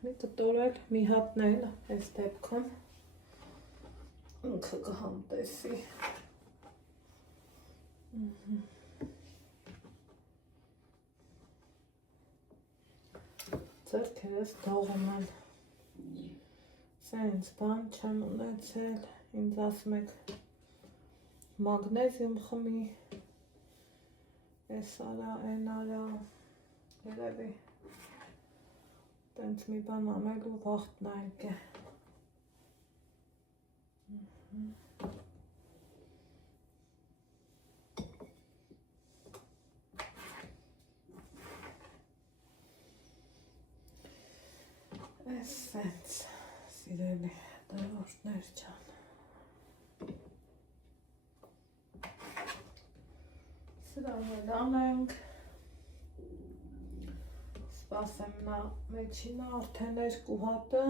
մի կտորել, մի հատնել այս դեպքում, ինքը կհամտեսի, ձերքերս դողում են, սենց բան չեմ ունեցել, ինձ ասում եք մագնեզիում խմի, Ես արա, են արա, երևի, տենց մի բան ամելու վաղթն այկ է։ Ես սենց, սիրելի դրորդներ չան։ Սրանել անենք, սպասեմ նա մեջինը արդեն 2 հատը,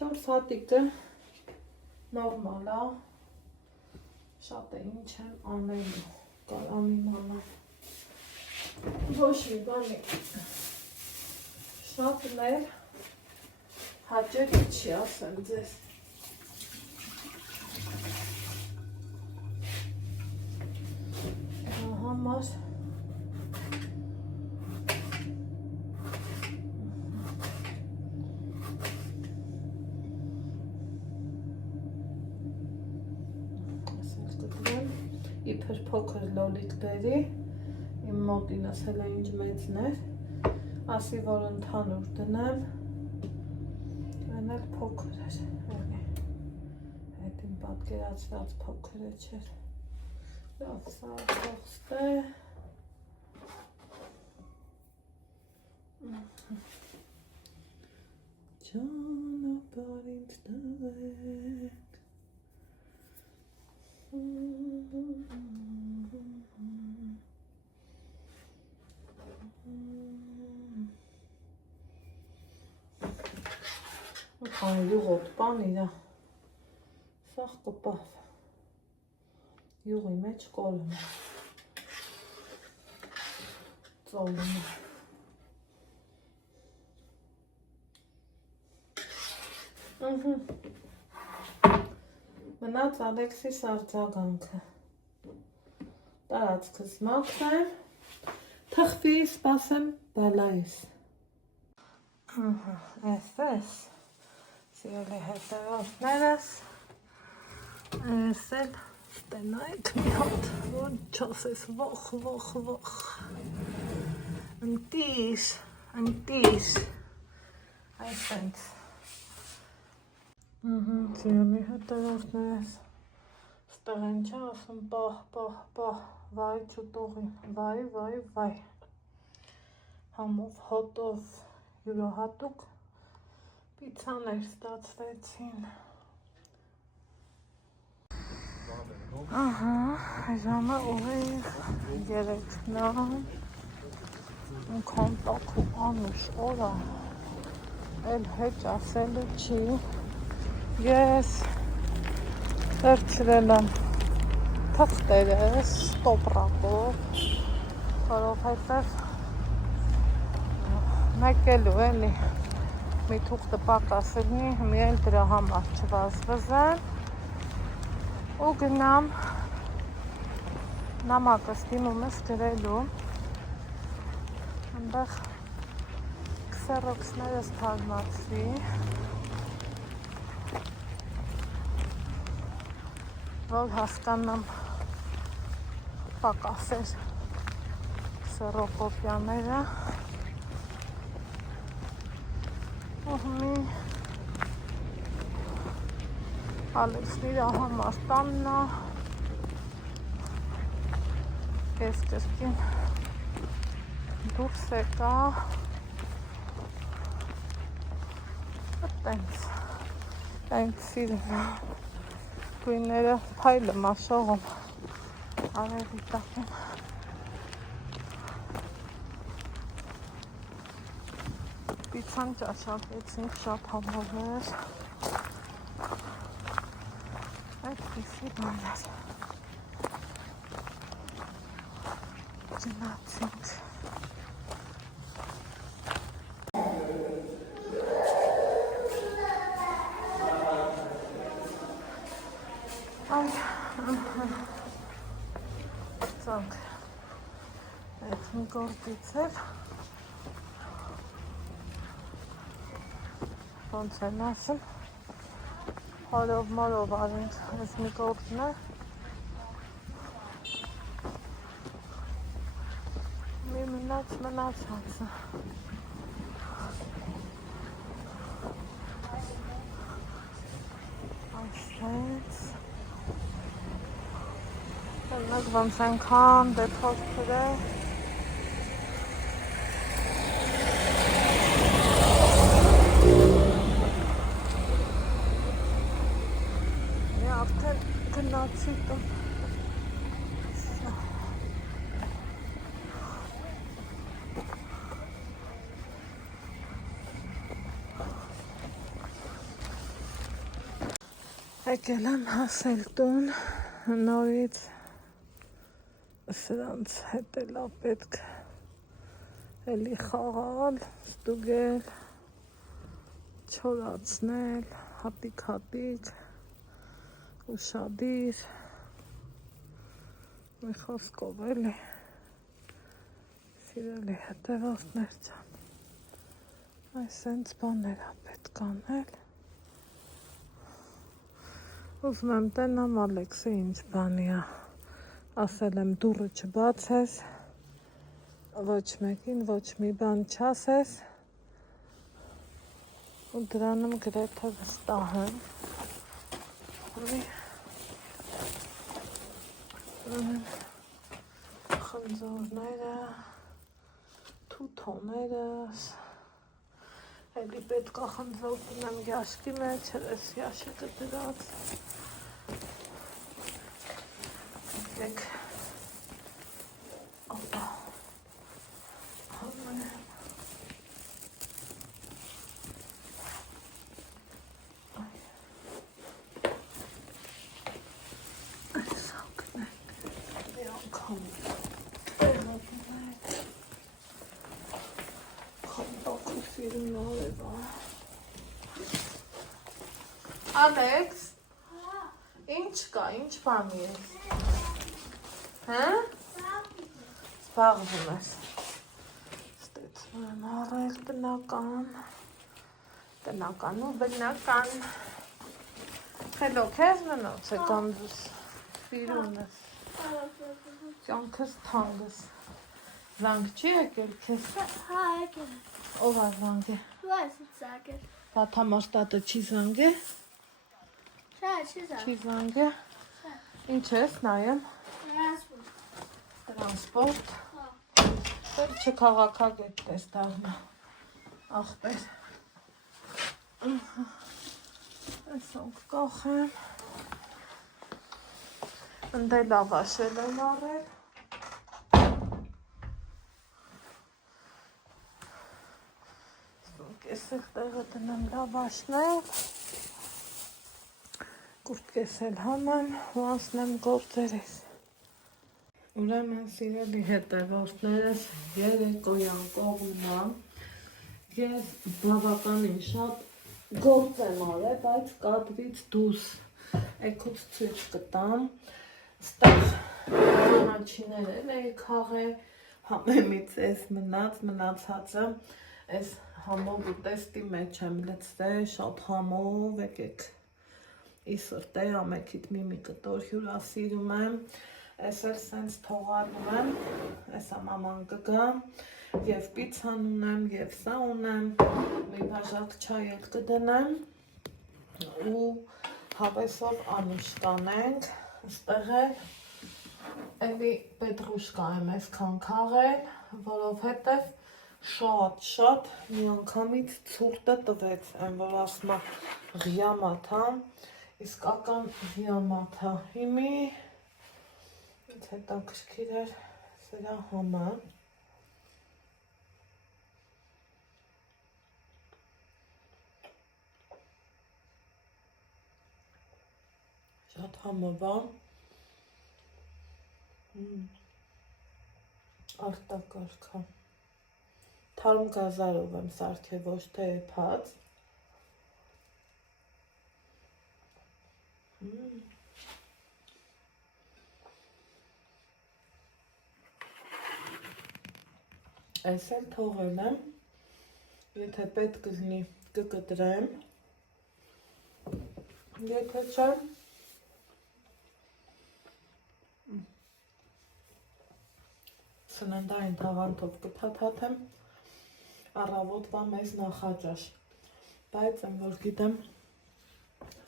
4 հատիկը նորմալ է, շատ է ինչ եմ անելու, կարամ իմանալ, ոչ մի բանի շատներ հաճելի չի ասեմ ձեզ, համար իբր փոքր լոլիկ բերի, իմ մոտինս հելը ինչ մեծներ, ասի որ ընդհանուր դնեմ, այն էլ փոքր էր, հետ իմ պատկերացված փոքր է չեր, լավ սա փոխստ է, ճանապարհ ինձ տվեք Քան յուղոտ բան իրա սաղ կպավ յուղի մեջ կոլում է ծոլում է Մնաց Ալեքսիս արձագանքը տարածքս մաքրեմ թխվի սպասեմ բալայիս Էս Սիրելի հետևորդներս Էս էլ տնայք մի հատ որ չասես ոխ ընտիր այսենց Սիրելի հետևորդներս ստեղ են չէ ասում պահ վայ չուտողին վայ համով հոտով յուրահատուկ պիցաներ ստացվեցին ժամը ուղիղ 3-ն ինքան տաք ու անուշ օրա էլ հեչ ասելու չի Ես վերջրել եմ թղթերս տոպրակով, որովհետև մեկելու էլի մի թուղթը պակասելնի, միայն դրա համար չվազվզեն ու գնամ նամակս դիմումս գրելու, այնտեղ քսերոքսներս թարմացվի որ հասկանամ պակասեր սերոկոպյաները մի Ալեքսն իր համար տաննա Ես կրկին դուրս եկա տենց սիրում գույները փայլը մաշողում արևի տակում պիցան ճաշակեցինք շատ համով էր այդպիսի բաներ գնացինք ծանք այդ մի գործից էր ոնց են ասում հորով մորով արինք այս մի գործն է մի մնացածը այսպես Ոնց ոնց այնքան դեպքեր է արդեն գնացի տուն եկել եմ հասել տուն նորից սրանց հետելա պետք էլի խաղալ, ստուգել, չորացնել, հատիկ ուշադիր մի խոսքով էլի սիրելի հետևորդներ ջան այս հենց բաներ պետք անել ուզում եմ տենամ Ալեքսը ինչ բանի է ասել եմ դուռը չբացես ոչ մեկին ոչ մի բան չասես ու դրանում գրեթե վստահ եմ խնձորները թութոներս էլի պետք է խնձոր դնեմ յաշկի մեջ ես յաշիկը դրած եք ապա Ալեքս, ինչ կա, ինչ բանի ես, հա? Սպաղվում ես, ստեցում եմ առել տնական ու բնական, խելոք ես մնոց է գանդուս, սիրուն ես, կյանքս թանգս, զանգ չի եկել քեզ? Հա, եկել է, ով է զանգ է? Ո՞ս զանգել, Բաթամաստատը չի զանգ է? Չի զանգ է, ինչ ես նայեմ? Տրանսպորտ, չքաղաքագետ ես դաղնա, աղբեր, այսոնք կախեմ, ընդե լավաշել եմ առել, ես էլ տեղը տնեմ լավաշնել, կուրտ կեսել համեմ ու ասնեմ գործերես։ Ուրեմն սիրելի հետևորդներս երեկոյան կողմնա ես բավականին շատ գործ եմ արել, բայց կադրից դուրս եկուց ցույց կտամ, ստեղ առաջիներն էի քաղել, համեմից էս մնացածը, էս համով ուտեստի մեջ եմ լցրել, շատ համով, եկեք իսրտ է, ամեքիդ մի կտոր հյուրասիրում եմ, ես էլ սենց թողալում եմ, եսա մաման կգա, և պիցան ունեմ, և սա ունեմ, մի բաժակ չայ էլ կդնեմ, ու հավեսով անուշ կանենք, ստեղ է, Էլի պետրուշկա եմ այսքան քաղել, որովհետև շատ միանգամից ցուրտը տվեց, այն որ ասում է ղիամաթ, հա, իսկական ղիամաթ, հա, հիմի ինձ հետաքրքիր էր սրա համը, շատ համով է, արտակարգը, թարմ գազարով եմ սարքել, ոչ թե էփած, այս էլ թողել եմ, եթե պետք կլինի կկտրեմ, եթե չէ, սննդային թաղանթով կթաթաթեմ, առավոտվա մեզ նախաճաշ, բայց եմ որ գիտեմ,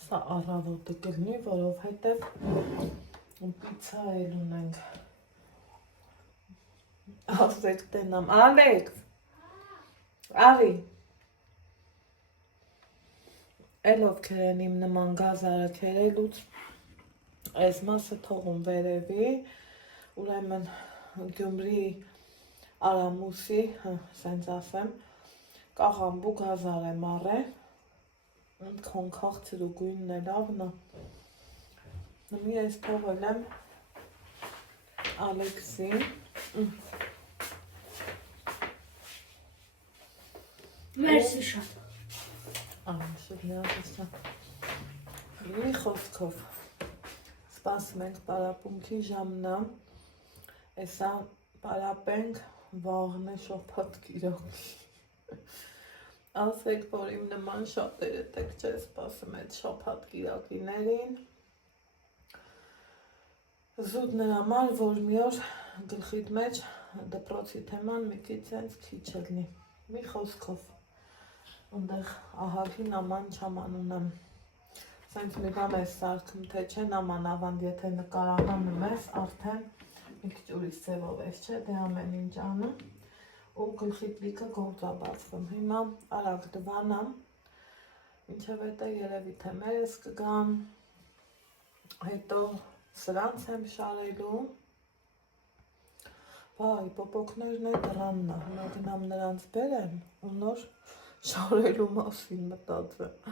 սա առավոտը կլինի, որովհետև պիցա էլ ունենք, ասեք տենամ, Ալեքս, արի, էլ ովքեր են իմ նման գազարը քերելուց, այս մասը թողում վերևի, ուրեմն Գյումրի Արամուսի, սենց ասեմ, կաղամբու գազար եմ առել, քոն քաղցր ու գույնն է լավն է, նմի ես թողել եմ Ալեքսին, Մերսի շատ, շատ լավ, մի խոսքով, սպասում ենք պարապունքի ժամնա, Էսա պարապենք վաղն է շոփատ կիրոք, ասեք, որ իմ նման շատերը տեք չէ սպասում այդ շոփատ կիրակիներին, զուտ նրա համար, որ մի օր գլխիդ մեջ դպրոցի թեման մի քիչ սենց քիչ ելնի, մի խոսքով, ընդեղ ահագին աման չաման ունեմ, սենց մի բան ես սարքում, թե չէ նաման ավանդ, եթե նկարահանում ես, արդեն մի քիչ ուրիշ ձևով ես, չէ, դե ամեն ինչ անում, ու գլխիդ լիքը գործաբացվում, հիմա արագ դվանամ, ինչև հետը երևի թե մերս կգամ, հետո սրանց եմ շարելու, վայ, պոպոկներն է դրանն է, հիմա գնամ նրանց բերեմ ու նոր շարելու մասին մտածեմ,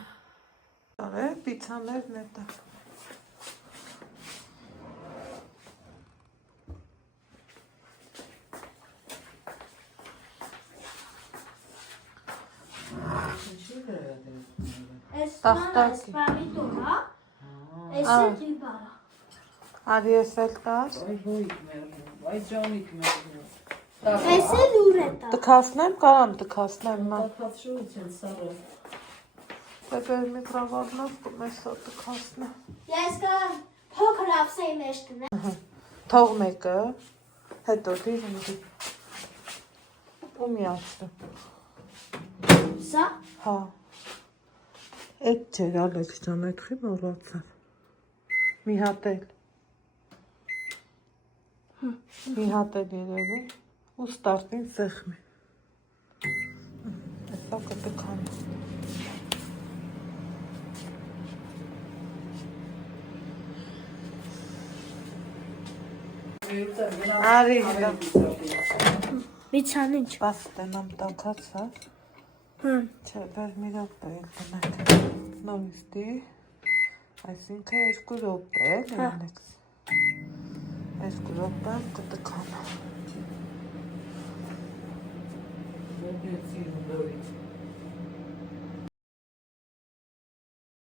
արե, պիցաներն է դա, Էսպանի տորա, էս է դիբարա, արի ես էլ տաս, Այդ ժանիկ մեր էս է լուրետա, տքասնեմ, կարամ տքասնեմ, մա, Տաթավշույց են սարը Տեպեր միկրովոլնով կմես սա տքասնեմ, ես կան փոքր ավսեի մեջ տնեմ, թող մեկը, հետո դիվնդի, ու միացնեմ, սա, հա, էդ չեր Ալեքս ջան, էդխի մոռացավ, մի հատ էլ, մի հատ էլ երևի, ու ստարտին սեղմի, էսա կտքան, արի հիլա, միցան ինչ, բաս տենամ տակացա, չէ, բեր մի ռոպե էլ տնենք, նորիստի, այսինքը երկու ռոպե էլ Ալեքս, երկու ռոպե կտքան, Ոպեցի ունդորից